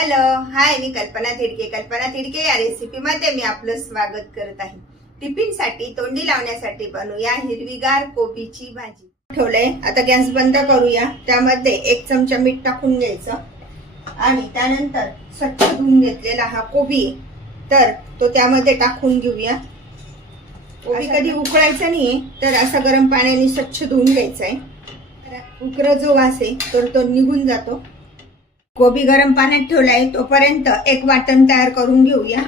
Hello hi, मी कल्पना तिडके या recipe मध्ये मी आपलं स्वागत करत आहे। टिफिन साठी तोंडी लावण्यासाठी बनवूया हिरवीगार कोबीची भाजी। ठेवलंय, आता गॅस बंद करूया। त्यामध्ये 1 चमचा मीठ टाकून घ्यायचं आणि त्यानंतर स्वच्छ धुवून घेतलेला हा कोबी तर तो त्यामध्ये टाकून घेऊया। कोबी कधी उकळायचा नाहीये, तर असं गरम पाण्याने स्वच्छ धुवून घ्यायचा आहे। उकर जो वास आहे तर तो निघून जातो। कोबी गरम पाण्यात ठेवलाय तोपर्यंत एक वाटण तयार करून घेऊया।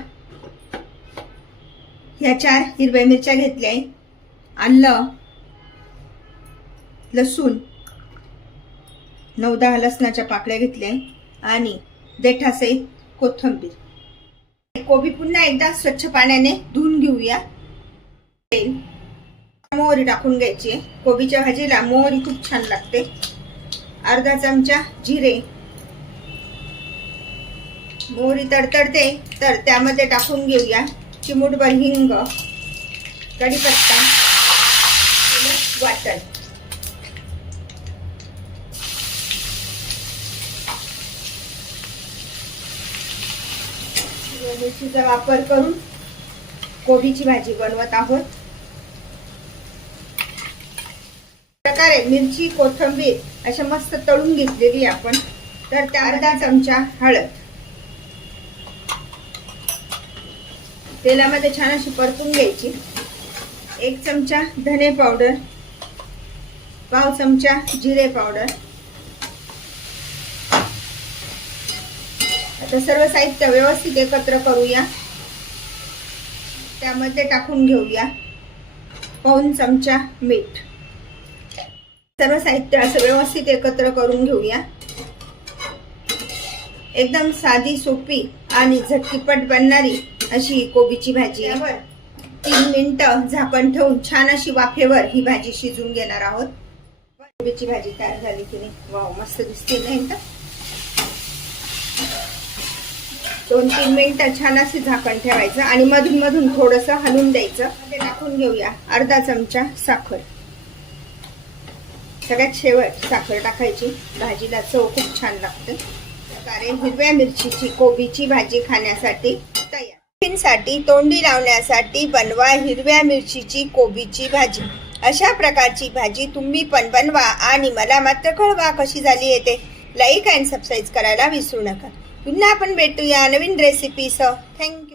ह्या 4 हिरव्या मिरच्या घेतल्या, आलं, लसूण 9-10 लसणाच्या पाकळ्या घेतल्या आणि देठासहित कोथिंबीर। कोबी पुन्हा एकदा स्वच्छ पाण्याने धुवून घेऊया। मोहरी टाकून घ्यायची। कोबीच्या भाजीला मोहरी खूप छान लागते। अर्धा चमचा जिरे। मोहरी तडतडते तर त्यामध्ये टाकून घेऊया चिमूटभर हिंग, कढीपत्ता, वाटण। मिरचीचा वापर करून कोबीची भाजी बनवत आहोत। प्रकारे मिरची, कोथिंबीर अशा मस्त तळून घेतलेली आपण। तर त्या अर्धा चमचा हळद तेलामध्ये छान अशी परतून घ्यायची। 1 चमचा धने पावडर, पाव चमचा जिरे पावडर। आता सर्व साहित्य व्यवस्थित एकत्र करूया। त्यामध्ये टाकून घेऊया पाऊण चमचा मीठ। सर्व साहित्य असं व्यवस्थित एकत्र करून घेऊया। एकदम साधी, सोपी आणि झटपट बनणारी अशी कोबीची भाजी आहे। 3 मिनिटं झाकण ठेवून छान अशी वाफेवर ही भाजी शिजवून घेणार आहोत। कोबीची भाजी तयार झाली की नाही, वाव मस्त दिसते नाही का। 2-3 मिनिटं छान असे झाकण ठेवायचं आणि मधून मधून थोडंसं हलवून द्यायचं। ते टाकून घेऊया अर्धा चमचा साखर। सगळ्यात शेवट साखर टाकायची, भाजीला चव खूप छान लागते। प्रकारे हिरव्या मिरचीची कोबीची भाजी खाण्यासाठी तयार। टिफिनसाठी तोंडी लावण्यासाठी बनवा हिरव्या मिरचीची कोबीची भाजी। अशा प्रकारची भाजी तुम्ही पण बनवा आणि मला मात्र कळवा कशी झाली ते। लाईक आणि सबस्क्राईब करायला विसरू नका। पुन्हा आपण भेटूया नवीन रेसिपीसह। थँक्यू।